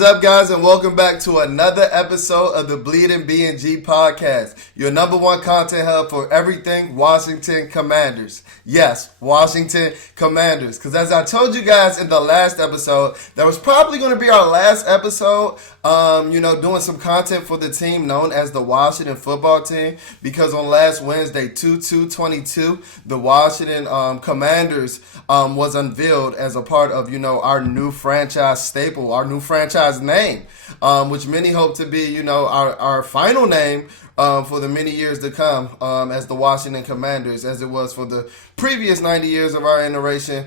is up, guys, and welcome back to another episode of the BnG podcast, your number one content hub for everything Washington Commanders. Yes, Washington Commanders, because as I told you guys in the last episode, that was probably going to be our last episode, doing some content for the team known as the Washington football team, because on last Wednesday, 2/2/22, the Washington Commanders was unveiled as a part of, our new franchise staple, our new franchise name, which many hope to be, our final name for the many years to come as the Washington Commanders, as it was for the previous 90 years of our iteration,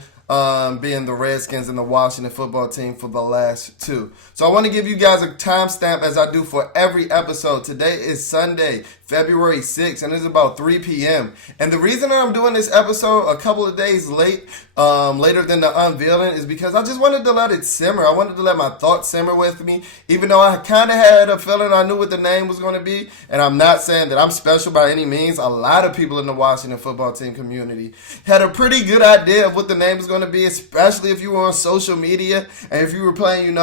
being the Redskins and the Washington football team for the last two. So I want to give you guys a timestamp as I do for every episode. Today is Sunday, February 6th, and it's about 3 p.m. And the reason I'm doing this episode a couple of days late, later than the unveiling, is because I just wanted to let it simmer. I wanted to let my thoughts simmer with me, even though I kind of had a feeling I knew what the name was going to be. And I'm not saying that I'm special by any means. A lot of people in the Washington football team community had a pretty good idea of what the name was going to be, especially if you were on social media and if you were playing,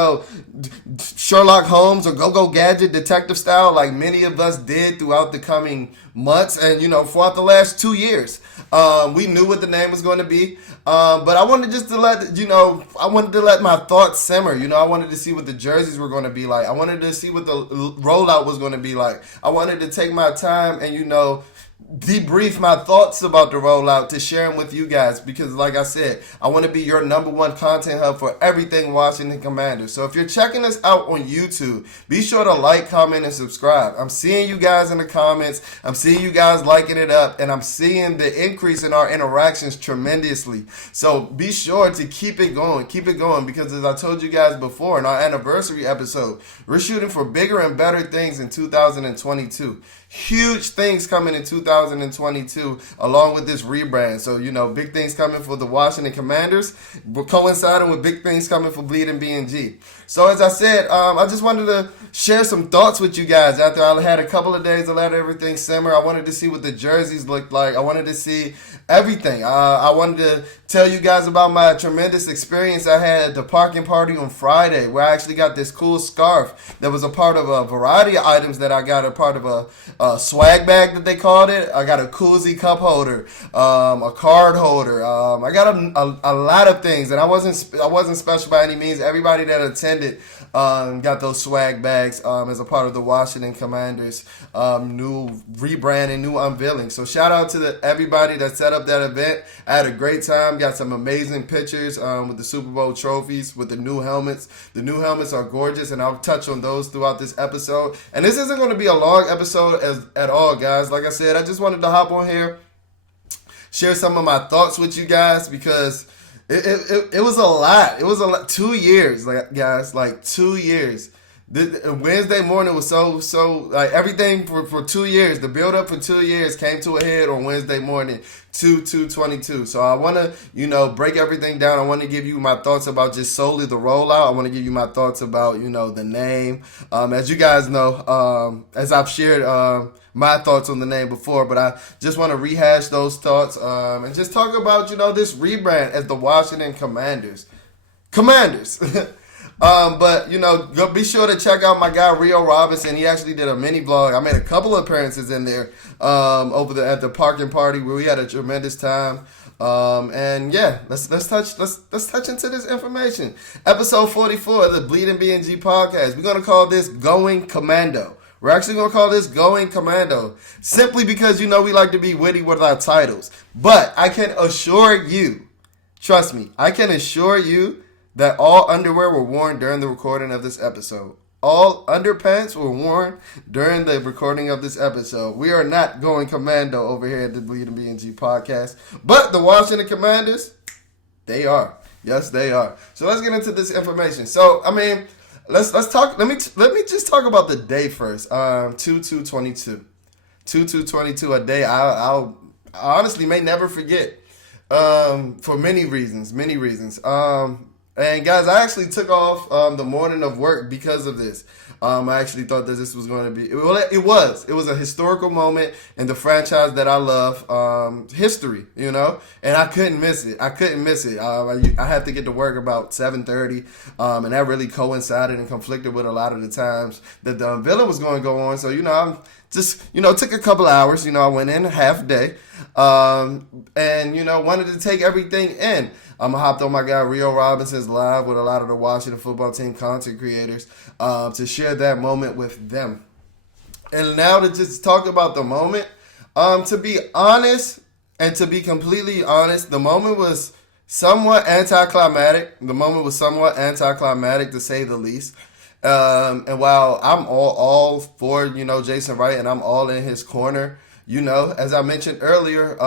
Sherlock Holmes or Go-Go Gadget detective style like many of us did throughout the coming months and, throughout the last 2 years. We knew what the name was going to be, but I wanted just to I wanted to let my thoughts simmer. I wanted to see what the jerseys were going to be like. I wanted to see what the rollout was going to be like. I wanted to take my time and, debrief my thoughts about the rollout to share them with you guys, because like I said, I want to be your number one content hub for everything Washington Commanders. So if you're checking us out on YouTube, be sure to like, comment, and subscribe. I'm seeing you guys in the comments. I'm seeing you guys liking it up, and I'm seeing the increase in our interactions tremendously. So be sure to keep it going, because as I told you guys before in our anniversary episode, we're shooting for bigger and better things in 2022. Huge things coming in 2022 along with this rebrand. So, big things coming for the Washington Commanders, coinciding with big things coming for BnG. So, as I said, I just wanted to share some thoughts with you guys after I had a couple of days to let everything simmer. I wanted to see what the jerseys looked like. I wanted to see everything. I wanted to tell you guys about my tremendous experience I had at the parking party on Friday, where I actually got this cool scarf that was a part of a variety of items that I got a part of a swag bag that they called it. I got a koozie cup holder, a card holder. I got a lot of things, and I wasn't special by any means. Everybody that attended got those swag bags as a part of the Washington Commanders new rebrand and new unveiling. So shout out to everybody that set up that event. I had a great time. Got some amazing pictures with the Super Bowl trophies, with the new helmets. The new helmets are gorgeous, and I'll touch on those throughout this episode. And this isn't going to be a long episode at all, guys. Like I said, I just wanted to hop on here, share some of my thoughts with you guys, because it was a lot. It was a lot. 2 years, guys, 2 years. The Wednesday morning was so everything for 2 years. The build up for 2 years came to a head on Wednesday morning, 2/2/22. So I want to, break everything down. I want to give you my thoughts about just solely the rollout. I want to give you my thoughts about, the name. As you guys know, as I've shared my thoughts on the name before, but I just want to rehash those thoughts and just talk about, this rebrand as the Washington Commanders. But, go be sure to check out my guy, Rio Robinson. He actually did a mini vlog. I made a couple of appearances in there at the parking party where we had a tremendous time. And yeah, let's touch into this information. Episode 44 of the BnG podcast. We're going to call this Going Commando. We're actually going to call this Going Commando simply because, we like to be witty with our titles. But I can assure you, trust me, I can assure you that all underwear were worn during the recording of this episode. All underpants were worn during the recording of this episode. We are not going commando over here at the BnG podcast. But the Washington Commanders, they are. Yes, they are. So let's get into this information. So, let's talk. Let me just talk about the day first. 2/2/22. 2/2/22, a day I honestly may never forget. For many reasons. And guys, I actually took off the morning of work because of this. I actually thought that this was going to be, well, it was. It was a historical moment in the franchise that I love, history, you know, and I couldn't miss it. I couldn't miss it. I had to get to work about 7:30, and that really coincided and conflicted with a lot of the times that the unveiling was going to go on. So, you know, I'm just, you know, it took a couple hours. You know, I went in a half day, and, you know, wanted to take everything in. I hopped on my guy Rio Robinson's live with a lot of the Washington football team content creators to share that moment with them. And now to just talk about the moment, to be honest and to be completely honest, the moment was somewhat anticlimactic. The moment was somewhat anticlimactic to say the least. And while I'm all for, you know, Jason Wright and I'm all in his corner, you know, as I mentioned earlier,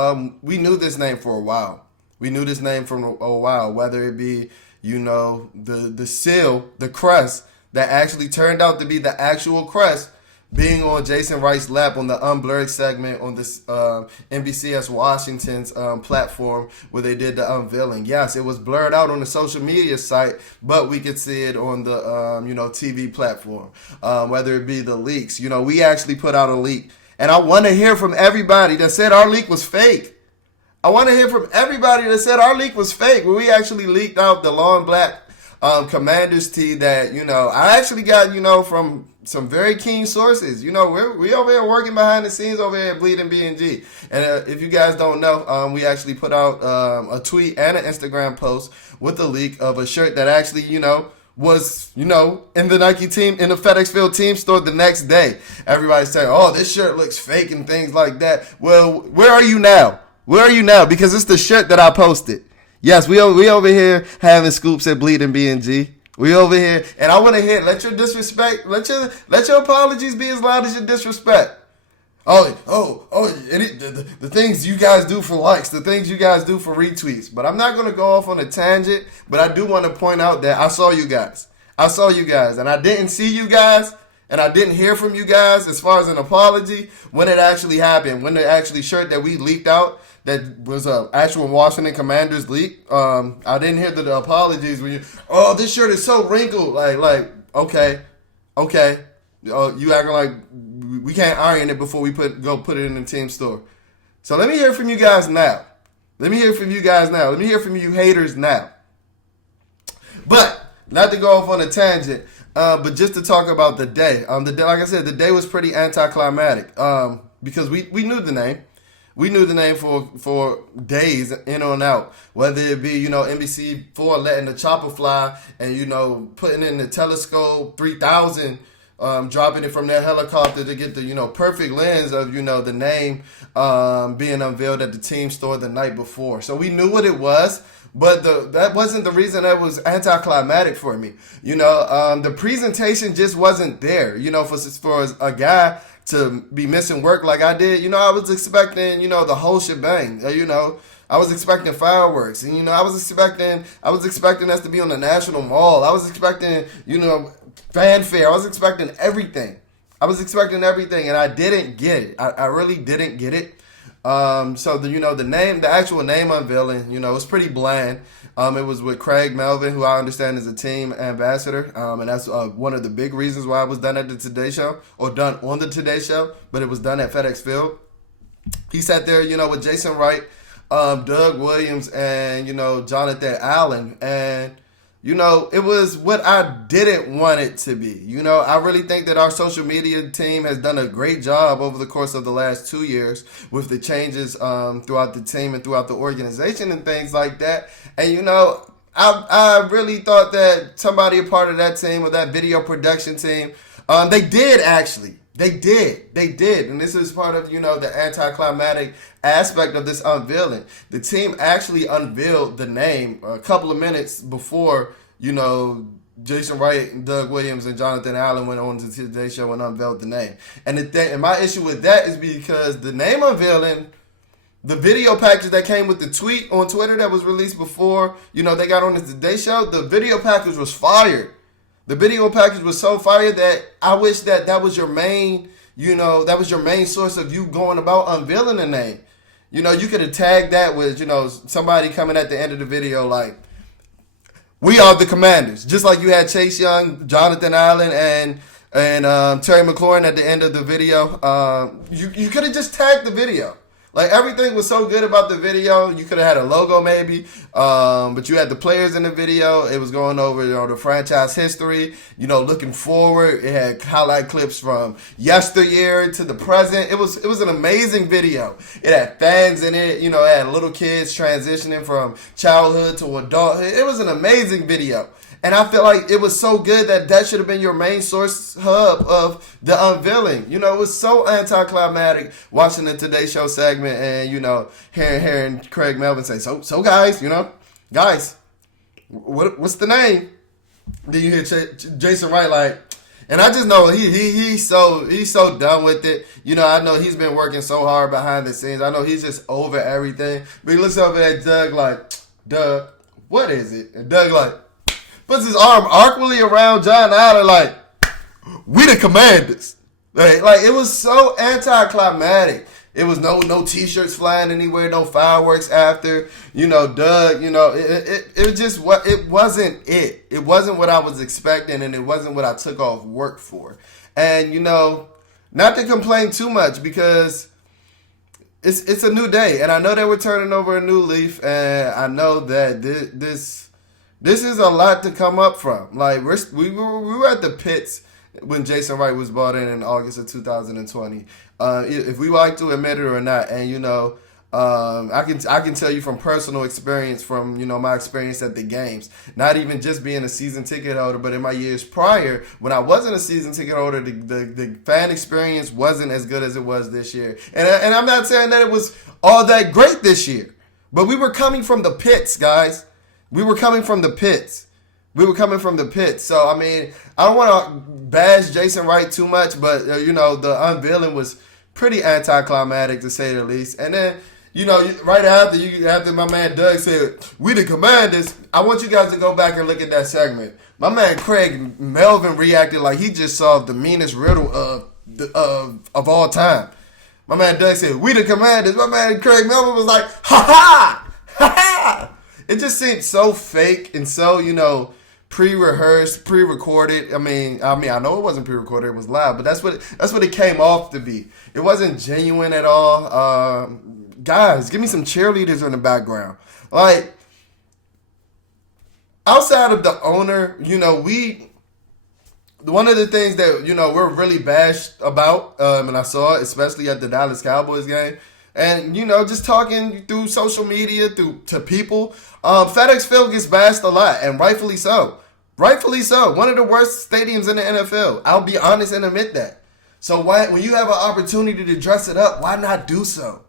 we knew this name for a while. We knew this name from a while, whether it be, you know, the seal, the crest that actually turned out to be the actual crest being on Jason Wright's lap on the Unblurred segment on this NBCS Washington's platform where they did the unveiling. Yes, it was blurred out on the social media site, but we could see it on the, you know, TV platform, whether it be the leaks. You know, we actually put out a leak. And I want to hear from everybody that said our leak was fake. I want to hear from everybody that said our leak was fake, where we actually leaked out the long black Commanders tee that, you know, I actually got, you know, from some very keen sources. You know, we over here working behind the scenes over here at Bleeding BnG. And if you guys don't know, we actually put out a tweet and an Instagram post with a leak of a shirt that actually, you know, was, you know, in the Nike team, in the FedEx Field team store the next day. Everybody's saying, oh, this shirt looks fake and things like that. Well, where are you now? Where are you now? Because it's the shirt that I posted. Yes, we over here having scoops at Bleeding BnG. We over here, and I want to hear. Let your disrespect, let your apologies be as loud as your disrespect. The things you guys do for likes, the things you guys do for retweets. But I'm not gonna go off on a tangent. But I do want to point out that I saw you guys, and I didn't see you guys. And I didn't hear from you guys as far as an apology when it actually happened, when the actually shirt that we leaked out that was a actual Washington Commanders leak. I didn't hear the apologies when you, oh, this shirt is so wrinkled. Like, okay. You acting like we can't iron it before we go put it in the team store. So let me hear from you guys now. Let me hear from you haters now. But not to go off on a tangent. But just to talk about the day, like I said, the day was pretty anticlimactic because we knew the name. We knew the name for days in and out, whether it be, you know, NBC4 letting the chopper fly and, you know, putting in the Telescope 3000, dropping it from their helicopter to get the, you know, perfect lens of, you know, the name being unveiled at the team store the night before. So we knew what it was. But that wasn't the reason that was anticlimactic for me. You know, the presentation just wasn't there. You know, for a guy to be missing work like I did, you know, I was expecting, you know, the whole shebang. You know, I was expecting fireworks, and, you know, I was expecting us to be on the National Mall. I was expecting, you know, fanfare. I was expecting everything. And I didn't get it. I really didn't get it. So the actual name unveiling, you know, was pretty bland. It was with Craig Melvin, who I understand is a team ambassador. And that's one of the big reasons why it was done at the Today Show, or done on the Today Show, but it was done at FedEx Field. He sat there, you know, with Jason Wright, Doug Williams, and, you know, Jonathan Allen. And, you know, it was what I didn't want it to be. You know, I really think that our social media team has done a great job over the course of the last 2 years with the changes throughout the team and throughout the organization and things like that. And, you know, I really thought that somebody a part of that team or that video production team, they did actually. They did. And this is part of, you know, the anticlimactic aspect of this unveiling. The team actually unveiled the name a couple of minutes before, you know, Jason Wright and Doug Williams and Jonathan Allen went on to the Today Show and unveiled the name. And my issue with that is because the name unveiling, the video package that came with the tweet on Twitter that was released before, you know, they got on the Today Show, the video package was fired. The video package was so fire that I wish that was your main, you know, that was your main source of you going about unveiling the name. You know, you could have tagged that with, you know, somebody coming at the end of the video like, We are the Commanders. Just like you had Chase Young, Jonathan Allen, and Terry McLaurin at the end of the video. You could have just tagged the video. Like, everything was so good about the video. You could have had a logo maybe, but you had the players in the video. It was going over, the franchise history, looking forward. It had highlight clips from yesteryear to the present. It was an amazing video. It had fans in it. It had little kids transitioning from childhood to adulthood. It was an amazing video. And I feel like it was so good that should have been your main source hub of the unveiling. It was so anticlimactic watching the Today Show segment and, hearing Craig Melvin say, so guys, what's the name? Then you hear Jason Wright like, and I just know he's so done with it. I know he's been working so hard behind the scenes. I know he's just over everything. But he looks over at Doug like, Doug, what is it? And Doug like, puts his arm awkwardly around John Allen like, we the Commanders. Like it was so anticlimactic. It was no T-shirts flying anywhere, no fireworks after. Doug, it wasn't it. It wasn't what I was expecting, and it wasn't what I took off work for. And, not to complain too much because it's a new day. And I know that we're turning over a new leaf, and I know that this is a lot to come up from. Like, we were at the pits when Jason Wright was brought in August of 2020. If we like to admit it or not, and I can tell you from personal experience, from my experience at the games, not even just being a season ticket holder, but in my years prior when I wasn't a season ticket holder, the fan experience wasn't as good as it was this year. And I'm not saying that it was all that great this year, but we were coming from the pits, guys. We were coming from the pits. So, I mean, I don't want to bash Jason Wright too much, but, the unveiling was pretty anticlimactic, to say the least. And then, right after my man Doug said, we the Commanders, I want you guys to go back and look at that segment. My man Craig Melvin reacted like he just solved the meanest riddle of all time. My man Doug said, we the Commanders. My man Craig Melvin was like, ha-ha! Ha-ha! It just seemed so fake and so, pre-rehearsed, pre-recorded. I mean, I know it wasn't pre-recorded; it was live, but that's what it came off to be. It wasn't genuine at all. Guys, give me some cheerleaders in the background. Like, outside of the owner, one of the things that we're really bashed about, and I saw it especially at the Dallas Cowboys game. And, just talking through social media, to people, FedEx Field gets bashed a lot, and rightfully so. Rightfully so. One of the worst stadiums in the NFL. I'll be honest and admit that. So when you have an opportunity to dress it up, why not do so?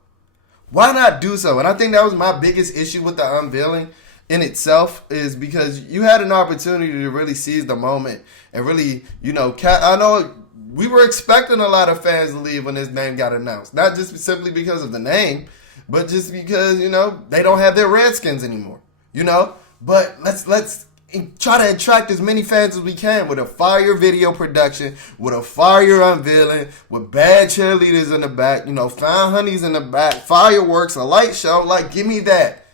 Why not do so? And I think that was my biggest issue with the unveiling in itself, is because you had an opportunity to really seize the moment and really, I know we were expecting a lot of fans to leave when his name got announced. Not just simply because of the name, but just because, they don't have their Redskins anymore. But let's try to attract as many fans as we can with a fire video production, with a fire unveiling, with bad cheerleaders in the back, fine honeys in the back, fireworks, a light show. Like, give me that.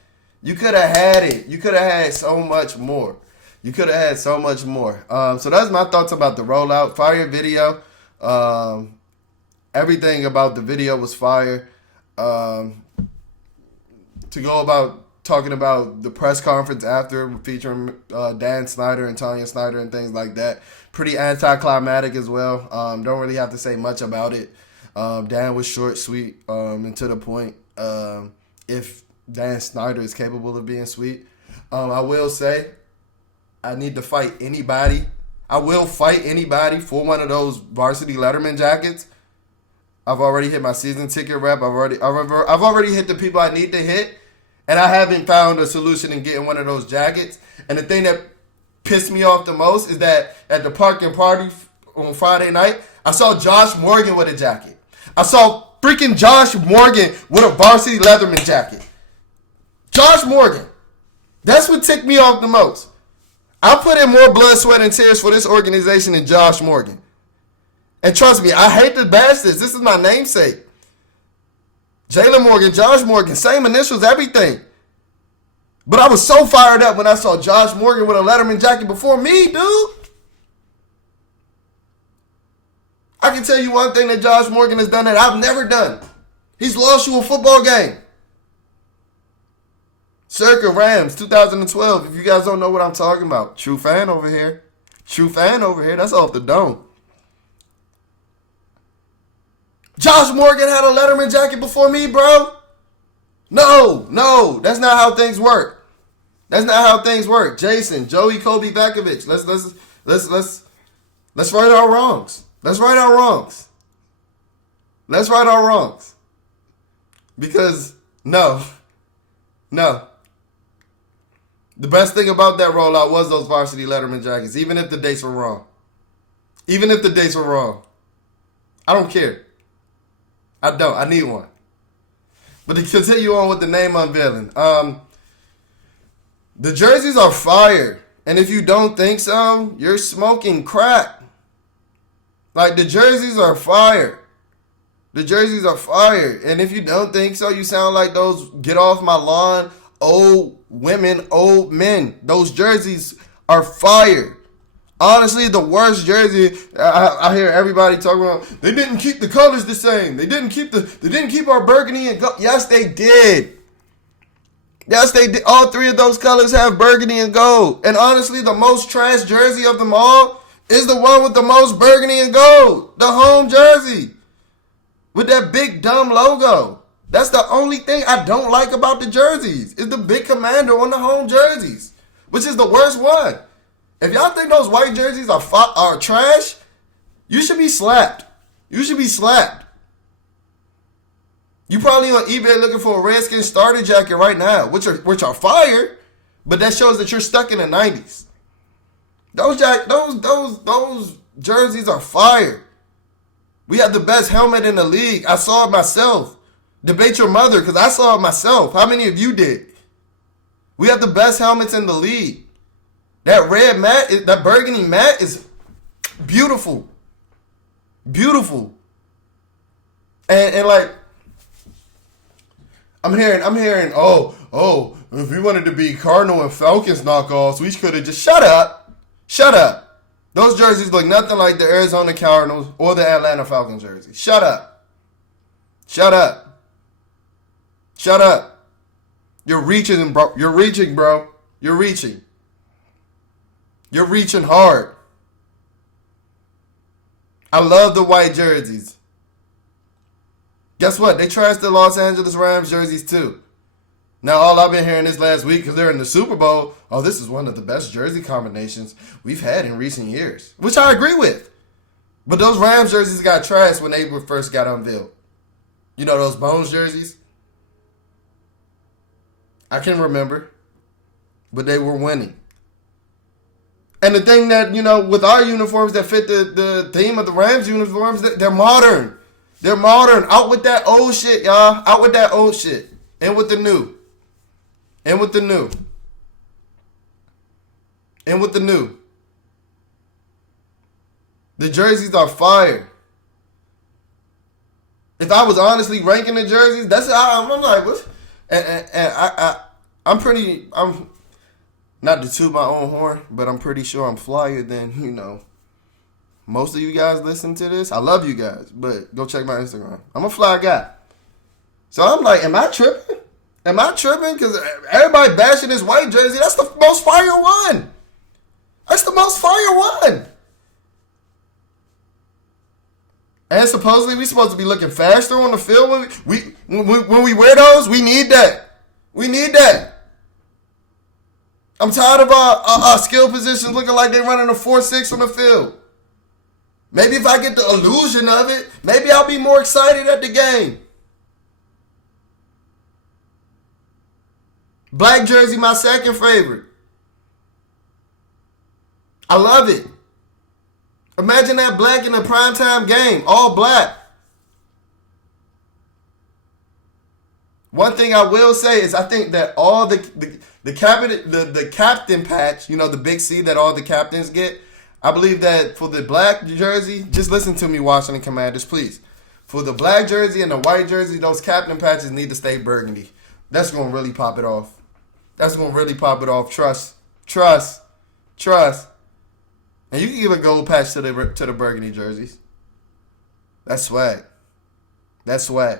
You could have had it. You could have had so much more. So that's my thoughts about the rollout. Fire video. Everything about the video was fire. To go about talking about the press conference after, featuring Dan Snyder and Tanya Snyder and things like that, pretty anticlimactic as well. Don't really have to say much about it. Dan was short, sweet, and to the point. If Dan Snyder is capable of being sweet, I will say I need to fight anybody. I will fight anybody for one of those varsity Letterman jackets. I've already hit my season ticket rep. I've already hit the people I need to hit, and I haven't found a solution in getting one of those jackets. And the thing that pissed me off the most is that at the parking party on Friday night, I saw Josh Morgan with a jacket. I saw freaking Josh Morgan with a varsity Letterman jacket. Josh Morgan. That's what ticked me off the most. I put in more blood, sweat, and tears for this organization than Josh Morgan. And trust me, I hate to bash this. This is my namesake. Jalen Morgan, Josh Morgan, same initials, everything. But I was so fired up when I saw Josh Morgan with a Letterman jacket before me, dude. I can tell you one thing that Josh Morgan has done that I've never done. He's lost you a football game. Circa Rams, 2012. If you guys don't know what I'm talking about, true fan over here. True fan over here. That's off the dome. Josh Morgan had a Letterman jacket before me, bro. No, that's not how things work. That's not how things work. Jason, Joey, Kobe Vakovich. Let's right our wrongs. Let's right our wrongs. Let's right our wrongs. Because no. The best thing about that rollout was those varsity Letterman jackets, even if the dates were wrong. Even if the dates were wrong. I don't care. I don't. I need one. But to continue on with the name unveiling, the jerseys are fire. And if you don't think so, you're smoking crack. Like, the jerseys are fire. The jerseys are fire. And if you don't think so, you sound like those get off my lawn, old women, old men. Those jerseys are fire. Honestly, the worst jersey, I hear everybody talking about, they didn't keep the colors the same. They didn't keep our burgundy and gold. Yes, they did. Yes, they did. All three of those colors have burgundy and gold. And honestly, the most trash jersey of them all is the one with the most burgundy and gold. The home jersey. With that big dumb logo. That's the only thing I don't like about the jerseys. Is the big Comando on the home jerseys. Which is the worst one. If y'all think those white jerseys are trash, you should be slapped. You should be slapped. You probably on eBay looking for a Redskins starter jacket right now, which are fire, but that shows that you're stuck in the 90s. Those jerseys are fire. We have the best helmet in the league. I saw it myself. Debate your mother, because I saw it myself. How many of you did? We have the best helmets in the league. That red mat, that burgundy mat is beautiful. Beautiful. And like, I'm hearing, oh, if we wanted to be Cardinal and Falcons knockoffs, we could have just shut up. Shut up. Those jerseys look nothing like the Arizona Cardinals or the Atlanta Falcons jersey. Shut up. Shut up. Shut up. You're reaching, bro. You're reaching, bro. You're reaching. You're reaching hard. I love the white jerseys. Guess what? They trashed the Los Angeles Rams jerseys too. Now, all I've been hearing this last week, because they're in the Super Bowl, oh, this is one of the best jersey combinations we've had in recent years. Which I agree with. But those Rams jerseys got trashed when they first got unveiled. You know those Bones jerseys? I can remember. But they were winning. And the thing that, with our uniforms that fit the theme of the Rams uniforms, they're modern. They're modern. Out with that old shit, y'all. Out with that old shit. In with the new. In with the new. In with the new. The jerseys are fire. If I was honestly ranking the jerseys, that's how I'm like, what? And I'm not to toot my own horn, but I'm pretty sure I'm flyer than, most of you guys listen to this. I love you guys, but go check my Instagram. I'm a fly guy. So I'm like, am I tripping? Am I tripping? Because everybody bashing this white jersey. That's the most fire one. That's the most fire one. And supposedly we supposed to be looking faster on the field when we wear those. We need that. We need that. I'm tired of our skill positions looking like they're running a 4.6 on the field. Maybe if I get the illusion of it, maybe I'll be more excited at the game. Black jersey, my second favorite. I love it. Imagine that black in a primetime game, all black. One thing I will say is I think that all the captain patch, the big C that all the captains get, I believe that for the black jersey, just listen to me, Washington Commanders, please. For the black jersey and the white jersey, those captain patches need to stay burgundy. That's going to really pop it off. That's going to really pop it off. Trust. Trust. Trust. And you can give a gold patch to the burgundy jerseys. That's swag. That's swag.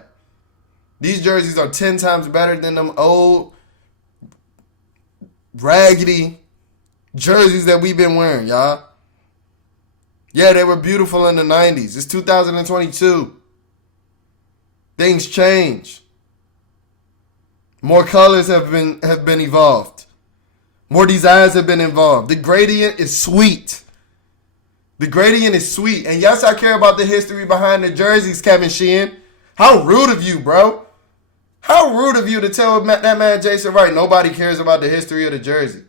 These jerseys are 10 times better than them old, raggedy jerseys that we've been wearing, y'all. Yeah, they were beautiful in the 90s. It's 2022. Things change. More colors have been evolved. More designs have been involved. The gradient is sweet. The gradient is sweet. And yes, I care about the history behind the jerseys, Kevin Sheehan. How rude of you, bro. How rude of you to tell that man Jason Wright nobody cares about the history of the jersey.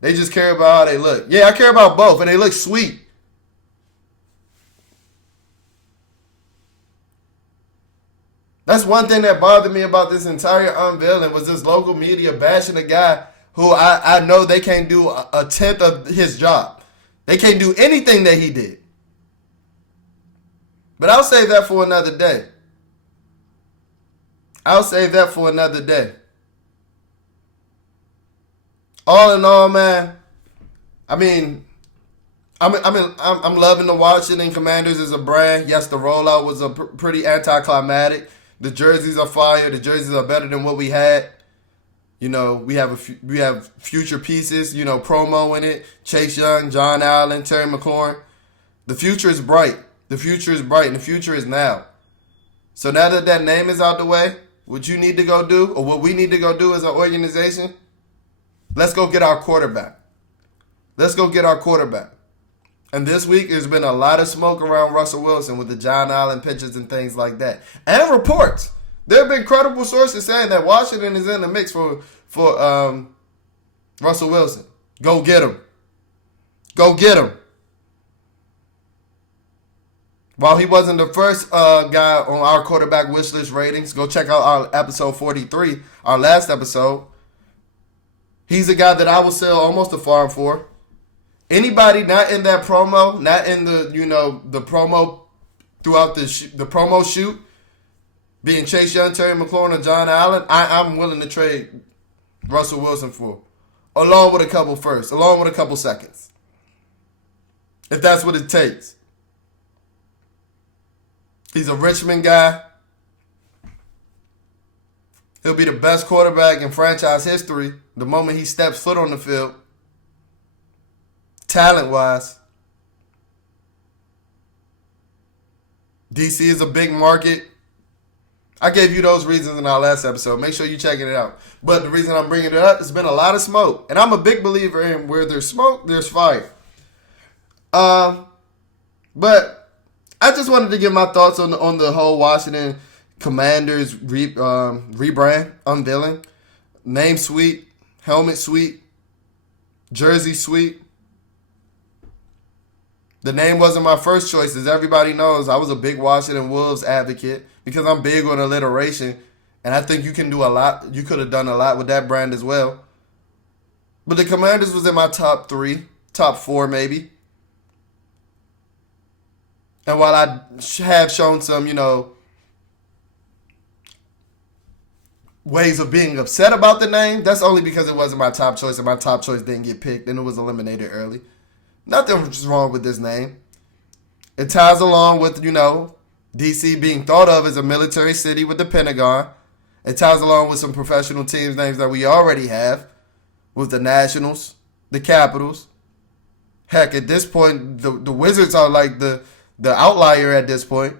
They just care about how they look. Yeah, I care about both, and they look sweet. That's one thing that bothered me about this entire unveiling was this local media bashing a guy who I know they can't do a tenth of his job. They can't do anything that he did. But I'll save that for another day. I'll save that for another day. All in all, man, I mean, I'm loving the Washington Commanders as a brand. Yes, the rollout was a pretty anticlimactic. The jerseys are fire. The jerseys are better than what we had. You know, we have future pieces. You know, promo in it. Chase Young, John Allen, Terry McLaurin. The future is bright. The future is bright, and the future is now. So now that name is out the way, what you need to go do, or what we need to go do as an organization, let's go get our quarterback. Let's go get our quarterback. And this week, there's been a lot of smoke around Russell Wilson with the John Allen pitches and things like that. And reports. There have been credible sources saying that Washington is in the mix for Russell Wilson. Go get him. Go get him. While he wasn't the first guy on our quarterback wish list ratings, go check out our episode 43, our last episode. He's a guy that I will sell almost a farm for. Anybody not in that promo, not in the the promo throughout the promo shoot, being Chase Young, Terry McLaurin, or John Allen, I'm willing to trade Russell Wilson for, along with a couple firsts, along with a couple seconds, if that's what it takes. He's a Richmond guy. He'll be the best quarterback in franchise history the moment he steps foot on the field. Talent-wise. DC is a big market. I gave you those reasons in our last episode. Make sure you're checking it out. But the reason I'm bringing it up, there's been a lot of smoke. And I'm a big believer in where there's smoke, there's fire. But I just wanted to give my thoughts on the whole Washington Commanders rebrand, unveiling. Name sweet, helmet sweet, jersey sweet. The name wasn't my first choice, as everybody knows. I was a big Washington Wolves advocate because I'm big on alliteration, and I think you can do a lot. You could have done a lot with that brand as well. But the Commanders was in my top 3, top 4 maybe. And while I have shown some, ways of being upset about the name, that's only because it wasn't my top choice, and my top choice didn't get picked, and it was eliminated early. Nothing was wrong with this name. It ties along with, DC being thought of as a military city with the Pentagon. It ties along with some professional teams' names that we already have, with the Nationals, the Capitals. Heck, at this point, the Wizards are like the outlier at this point.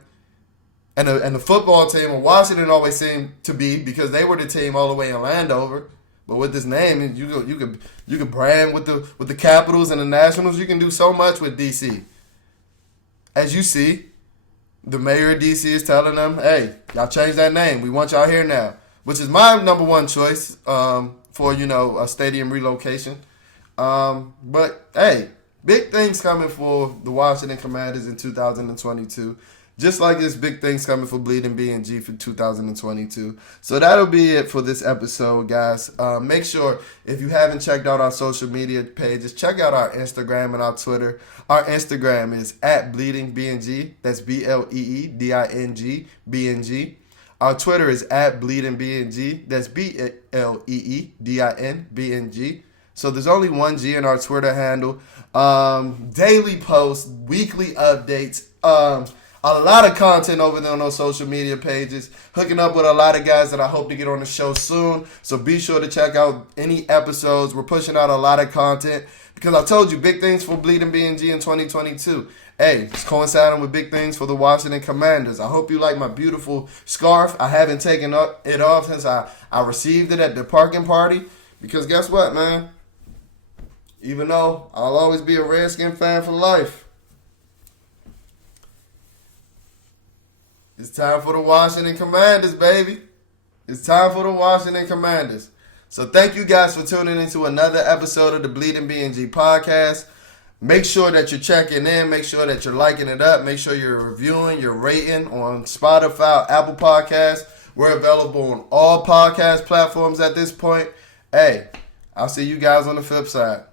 And the football team of Washington always seemed to be, because they were the team all the way in Landover. But with this name, you could brand with the Capitals and the Nationals. You can do so much with DC. As you see, the mayor of DC is telling them, "Hey, y'all change that name. We want y'all here now," which is my number one choice for a stadium relocation. But hey, big things coming for the Washington Commanders in 2022. Just like there's big things coming for Bleeding BnG for 2022. So that'll be it for this episode, guys. Make sure, if you haven't checked out our social media pages, check out our Instagram and our Twitter. Our Instagram is @BleedingBnG. That's BleedingBNG. Our Twitter is at BleedingBnG. That's BleeDin BNG. So there's only one G in our Twitter handle. Daily posts, weekly updates, a lot of content over there on those social media pages. Hooking up with a lot of guys that I hope to get on the show soon. So be sure to check out any episodes. We're pushing out a lot of content because I told you big things for Bleeding BnG in 2022. Hey, it's coinciding with big things for the Washington Commanders. I hope you like my beautiful scarf. I haven't taken it off since I received it at the parking party. Because guess what, man? Even though I'll always be a Redskin fan for life, it's time for the Washington Commanders, baby. It's time for the Washington Commanders. So thank you guys for tuning into another episode of the Bleeding BnG podcast. Make sure that you're checking in. Make sure that you're liking it up. Make sure you're reviewing, you're rating on Spotify, Apple Podcasts. We're available on all podcast platforms at this point. Hey, I'll see you guys on the flip side.